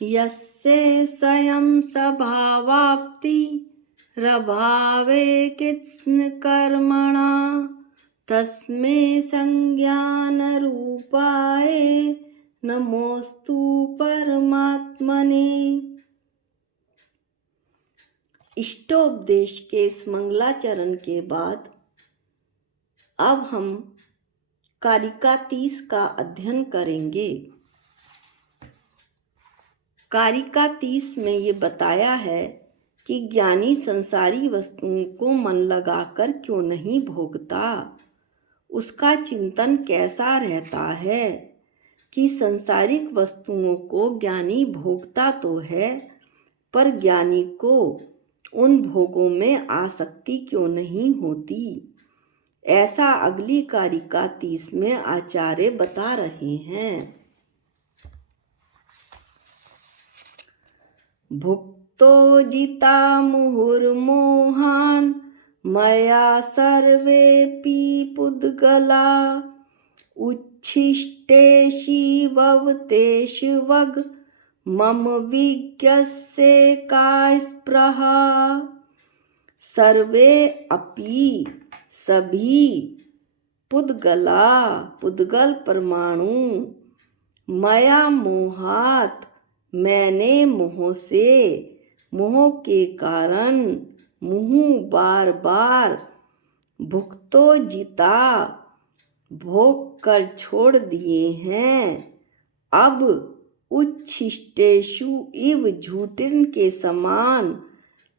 यस्य स्वयं स्वभावाप्ति रभावे कित्स्न कर्मणा तस्मै संज्ञानरूपाय नमोस्तु परमात्मने। इष्टोपदेश के इस मंगलाचरण के बाद अब हम कारिका 30 का अध्ययन करेंगे। कारिका 30 में ये बताया है कि ज्ञानी संसारी वस्तुओं को मन लगाकर क्यों नहीं भोगता, उसका चिंतन कैसा रहता है कि संसारिक वस्तुओं को ज्ञानी भोगता तो है, पर ज्ञानी को उन भोगों में आसक्ति क्यों नहीं होती। ऐसा अगली कारिका 30 में आचार्य बता रहे हैं। भुक्तो जिता मुहुर्मोहान् मया सर्वेऽपि पुद्गला उच्छिष्टेषु मम विज्ञस्य का स्पृहा। सर्वे अपि सभी पुद्गला पुद्गल परमाणु मया मोहात मैंने मोह से मोह के कारण मुँह बार बार भुक्तो जिता भोग कर छोड़ दिए हैं। अब उच्छिष्टेषु इव झूठन के समान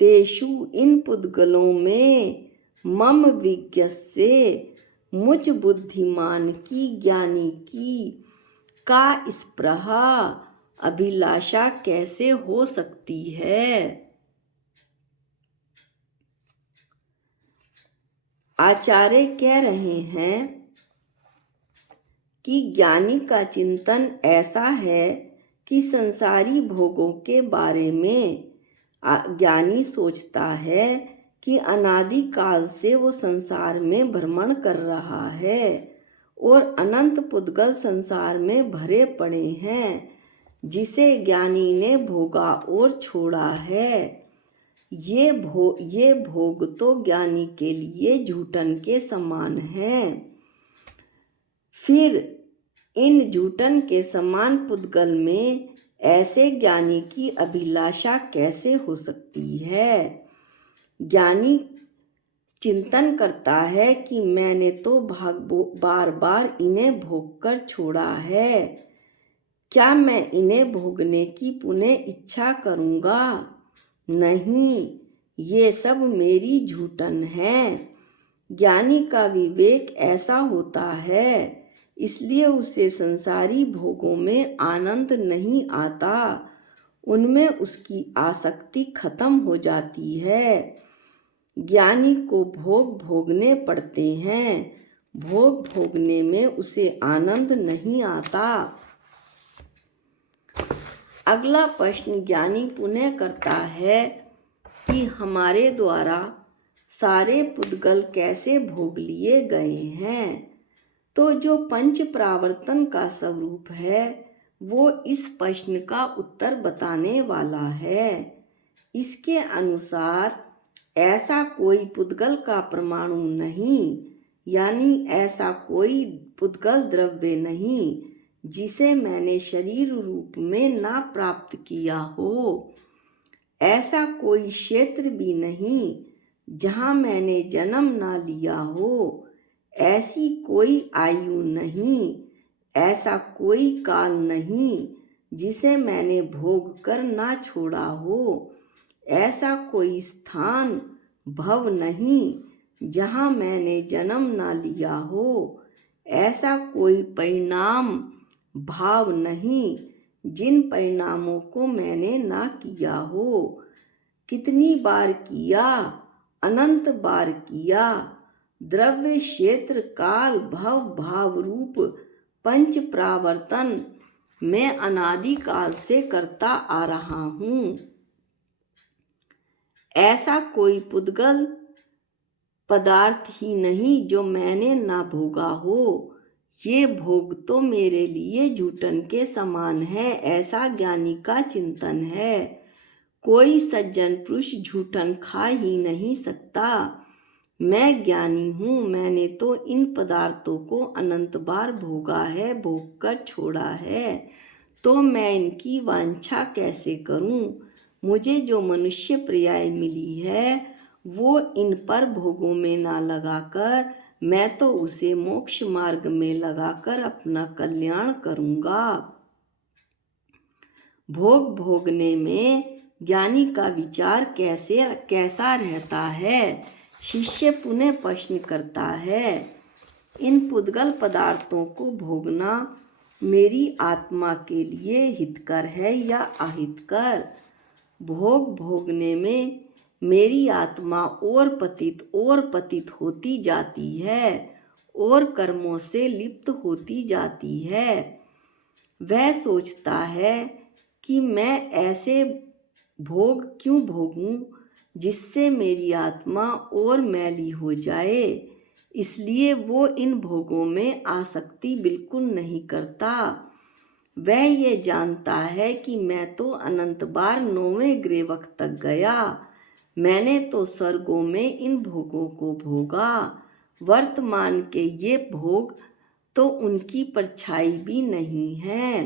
तेषु इन पुद्गलों में मम विज्ञस्य मुझ बुद्धिमान की ज्ञानी की का स्पृहा अभिलाषा कैसे हो सकती है। आचार्य कह रहे हैं कि ज्ञानी का चिंतन ऐसा है कि संसारी भोगों के बारे में ज्ञानी सोचता है कि अनादि काल से वो संसार में भ्रमण कर रहा है और अनंत पुद्गल संसार में भरे पड़े हैं, जिसे ज्ञानी ने भोगा और छोड़ा है। ये भोग तो ज्ञानी के लिए झूठन के समान हैं। फिर इन झूठन के समान पुद्गल में ऐसे ज्ञानी की अभिलाषा कैसे हो सकती है। ज्ञानी चिंतन करता है कि मैंने तो बार बार इन्हें भोग कर छोड़ा है, क्या मैं इन्हें भोगने की पुनः इच्छा करूँगा। नहीं, ये सब मेरी झूठन है। ज्ञानी का विवेक ऐसा होता है, इसलिए उसे संसारी भोगों में आनंद नहीं आता, उनमें उसकी आसक्ति खत्म हो जाती है। ज्ञानी को भोग भोगने पड़ते हैं, भोग भोगने में उसे आनंद नहीं आता। अगला प्रश्न ज्ञानी पुनः करता है कि हमारे द्वारा सारे पुद्गल कैसे भोग लिए गए हैं। तो जो पंच प्रावर्तन का स्वरूप है वो इस प्रश्न का उत्तर बताने वाला है। इसके अनुसार ऐसा कोई पुद्गल का परमाणु नहीं, यानी ऐसा कोई पुद्गल द्रव्य नहीं जिसे मैंने शरीर रूप में ना प्राप्त किया हो। ऐसा कोई क्षेत्र भी नहीं जहाँ मैंने जन्म ना लिया हो। ऐसी कोई आयु नहीं, ऐसा कोई काल नहीं जिसे मैंने भोग कर ना छोड़ा हो। ऐसा कोई स्थान भव नहीं जहाँ मैंने जन्म ना लिया हो। ऐसा कोई परिणाम भाव नहीं जिन परिणामों को मैंने ना किया हो। कितनी बार किया, अनंत बार किया। द्रव्य क्षेत्र काल भव भाव रूप पंच प्रावर्तन मैं अनादि काल से करता आ रहा हूँ। ऐसा कोई पुद्गल पदार्थ ही नहीं जो मैंने ना भोगा हो, ये भोग तो मेरे लिए झूठन के समान है, ऐसा ज्ञानी का चिंतन है। कोई सज्जन पुरुष झूठन खा ही नहीं सकता। मैं ज्ञानी हूँ, मैंने तो इन पदार्थों को अनंत बार भोगा है, भोग कर छोड़ा है, तो मैं इनकी वांछा कैसे करूं? मुझे जो मनुष्य पर्याय मिली है वो इन पर भोगों में ना लगाकर मैं तो उसे मोक्ष मार्ग में लगाकर अपना कल्याण करूंगा। भोग भोगने में ज्ञानी का विचार कैसा रहता है? शिष्य पुनः प्रश्न करता है। इन पुद्गल पदार्थों को भोगना मेरी आत्मा के लिए हितकर है या अहितकर? भोग भोगने में मेरी आत्मा और पतित होती जाती है और कर्मों से लिप्त होती जाती है। वह सोचता है कि मैं ऐसे भोग क्यों भोगूं जिससे मेरी आत्मा और मैली हो जाए, इसलिए वो इन भोगों में आसक्ति बिल्कुल नहीं करता। वह ये जानता है कि मैं तो अनंत बार 9वें ग्रेवक तक गया, मैंने तो स्वर्गों में इन भोगों को भोगा। वर्तमान के ये भोग तो उनकी परछाई भी नहीं है।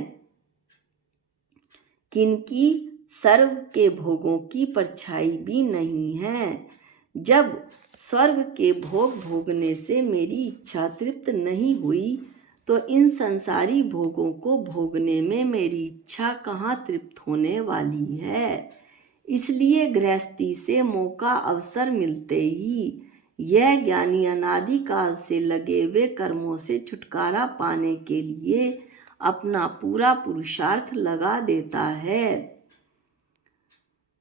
किनकी? सर्व के भोगों की परछाई भी नहीं है। जब स्वर्ग के भोग भोगने से मेरी इच्छा तृप्त नहीं हुई तो इन संसारी भोगों को भोगने में मेरी इच्छा कहाँ तृप्त होने वाली है। इसलिए गृहस्थी से मौका अवसर मिलते ही यह ज्ञानी अनादि काल से लगे हुए कर्मों से छुटकारा पाने के लिए अपना पूरा पुरुषार्थ लगा देता है।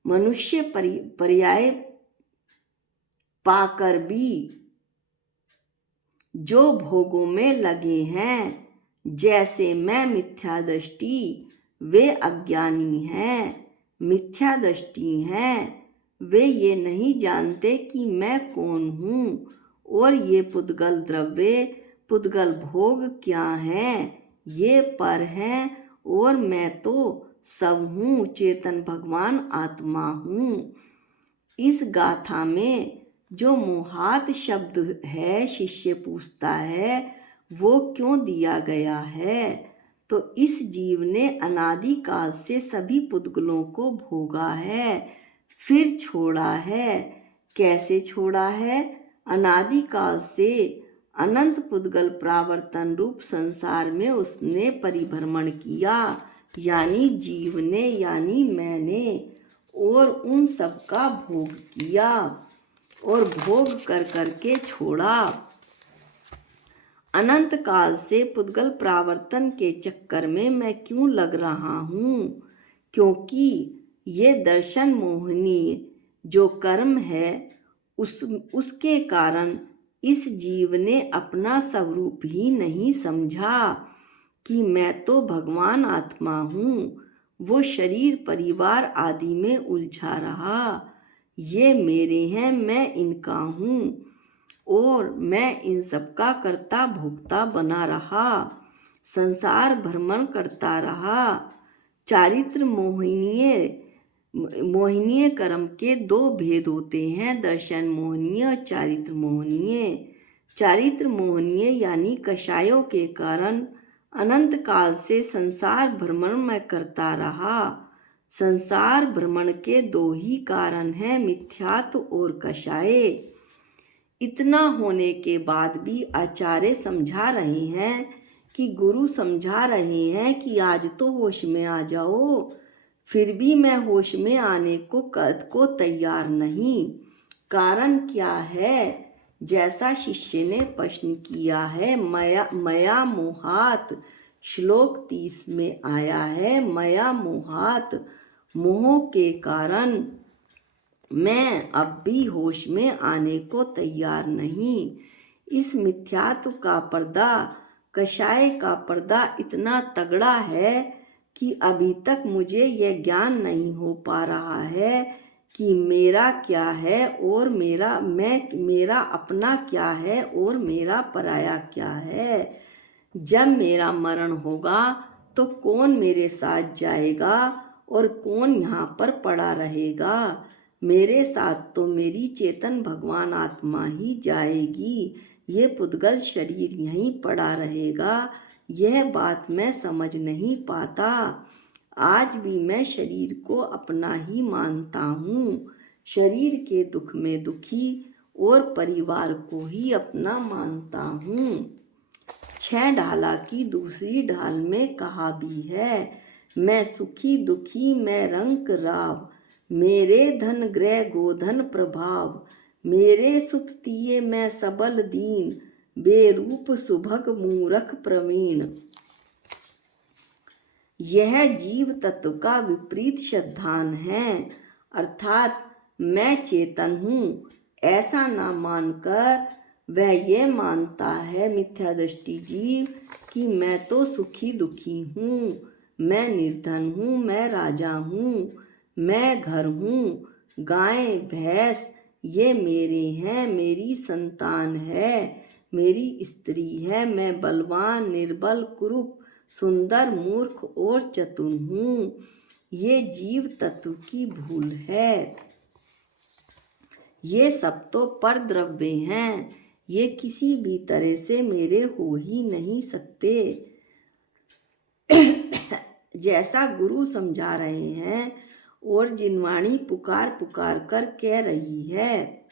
मनुष्य पर्याय पाकर भी जो भोगों में लगे हैं, जैसे मैं मिथ्या दृष्टि, वे अज्ञानी हैं, मिथ्या दृष्टि हैं। वे ये नहीं जानते कि मैं कौन हूँ और ये पुद्गल द्रव्य, पुद्गल भोग क्या हैं। ये पर हैं और मैं तो सब हूँ, चेतन भगवान आत्मा हूँ। इस गाथा में जो मोहात शब्द है, शिष्य पूछता है, वो क्यों दिया गया है? तो इस जीव ने अनादि काल से सभी पुद्गलों को भोगा है, फिर छोड़ा है। कैसे छोड़ा है? अनादि काल से अनंत पुद्गल प्रावर्तन रूप संसार में उसने परिभ्रमण किया, यानी जीव ने, यानी मैंने, और उन सब का भोग किया और भोग कर करके छोड़ा। अनंत काल से पुद्गल प्रावर्तन के चक्कर में मैं क्यों लग रहा हूँ? क्योंकि ये दर्शन मोहनीय जो कर्म है उसके कारण इस जीव ने अपना स्वरूप ही नहीं समझा कि मैं तो भगवान आत्मा हूँ। वो शरीर परिवार आदि में उलझा रहा, ये मेरे हैं, मैं इनका हूँ और मैं इन सब का कर्ता भोक्ता बना रहा, संसार भ्रमण करता रहा। चारित्र मोहिनीय कर्म के दो भेद होते हैं, दर्शन मोहनीय और चारित्र मोहनीय। चारित्र मोहनीय यानी कषायों के कारण अनंत काल से संसार भ्रमण मैं करता रहा। संसार भ्रमण के दो ही कारण हैं, मिथ्यात्व और कषाय। इतना होने के बाद भी आचार्य समझा रहे हैं कि गुरु समझा रहे हैं कि आज तो होश में आ जाओ, फिर भी मैं होश में आने को तैयार नहीं। कारण क्या है? जैसा शिष्य ने प्रश्न किया है, मया मोहात, श्लोक 30 में आया है, मया मोहात, मोह के कारण मैं अब भी होश में आने को तैयार नहीं। इस मिथ्यात्व का पर्दा, कषाय का पर्दा इतना तगड़ा है कि अभी तक मुझे यह ज्ञान नहीं हो पा रहा है कि मेरा क्या है और मेरा अपना क्या है और मेरा पराया क्या है। जब मेरा मरण होगा तो कौन मेरे साथ जाएगा और कौन यहाँ पर पड़ा रहेगा? मेरे साथ तो मेरी चेतन भगवान आत्मा ही जाएगी, ये पुद्गल शरीर यहीं पड़ा रहेगा। यह बात मैं समझ नहीं पाता। आज भी मैं शरीर को अपना ही मानता हूँ, शरीर के दुख में दुखी और परिवार को ही अपना मानता हूँ। 6 ढाला की दूसरी ढाल में कहा भी है, मैं सुखी दुखी मैं रंक राव, मेरे धन ग्रह गोधन प्रभाव, मेरे सुत तिये मैं सबल दीन, बेरूप सुभग मूरख प्रवीण। यह जीव तत्व का विपरीत सिद्धांत है, अर्थात मैं चेतन हूँ ऐसा ना मानकर वह ये मानता है मिथ्या दृष्टि जीव कि मैं तो सुखी दुखी हूँ, मैं निर्धन हूँ, मैं राजा हूँ, मैं घर हूँ, गाय भैंस ये मेरे हैं, मेरी संतान है, मेरी स्त्री है, मैं बलवान निर्बल कुरूप सुंदर मूर्ख और चतुर हूँ। ये जीव तत्व की भूल है। ये सब तो परद्रव्य हैं, ये किसी भी तरह से मेरे हो ही नहीं सकते। जैसा गुरु समझा रहे हैं और जिनवाणी पुकार पुकार कर कह रही है,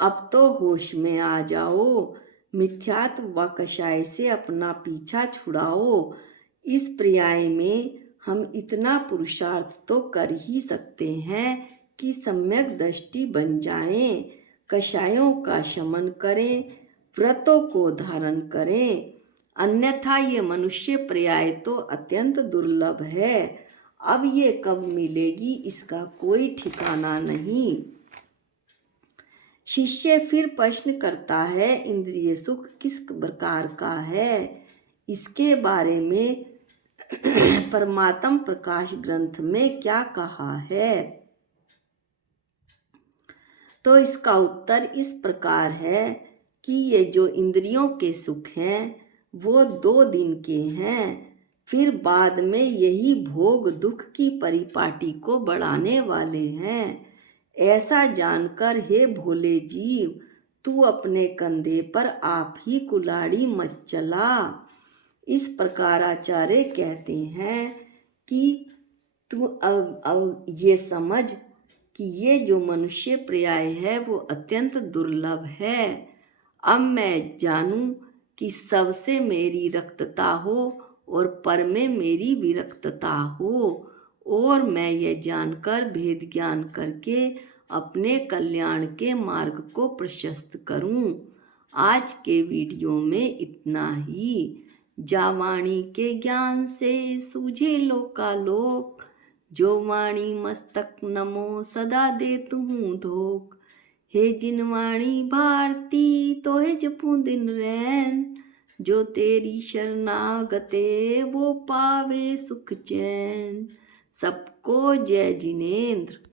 अब तो होश में आ जाओ, मिथ्यात्व व कषाय से अपना पीछा छुड़ाओ। इस पर्याय में हम इतना पुरुषार्थ तो कर ही सकते हैं कि सम्यक दृष्टि बन जाएं, कषायों का शमन करें, व्रतों को धारण करें, अन्यथा ये मनुष्य पर्याय तो अत्यंत दुर्लभ है। अब ये कब मिलेगी इसका कोई ठिकाना नहीं। शिष्य फिर प्रश्न करता है, इंद्रिय सुख किस प्रकार का है? इसके बारे में परमात्म प्रकाश ग्रंथ में क्या कहा है? तो इसका उत्तर इस प्रकार है कि ये जो इंद्रियों के सुख हैं वो 2 दिन के हैं, फिर बाद में यही भोग दुख की परिपाटी को बढ़ाने वाले हैं। ऐसा जानकर हे भोले जीव, तू अपने कंधे पर आप ही कुल्हाड़ी मत चला। इस प्रकार आचार्य कहते हैं कि तू अब ये समझ कि ये जो मनुष्य पर्याय है वो अत्यंत दुर्लभ है। अब मैं जानूं कि सबसे मेरी रक्तता हो और पर में मेरी विरक्तता हो, और मैं ये जानकर भेद ज्ञान करके अपने कल्याण के मार्ग को प्रशस्त करूं। आज के वीडियो में इतना ही। जा वाणी के ज्ञान से सूझे लोकालोक, जो वाणी मस्तक नमो सदा देतु हूँ धोख। हे जिनवाणी भारती तो है जपू दिन रैन, जो तेरी शरणागते वो पावे सुख चैन। सबको जय जिनेंद्र।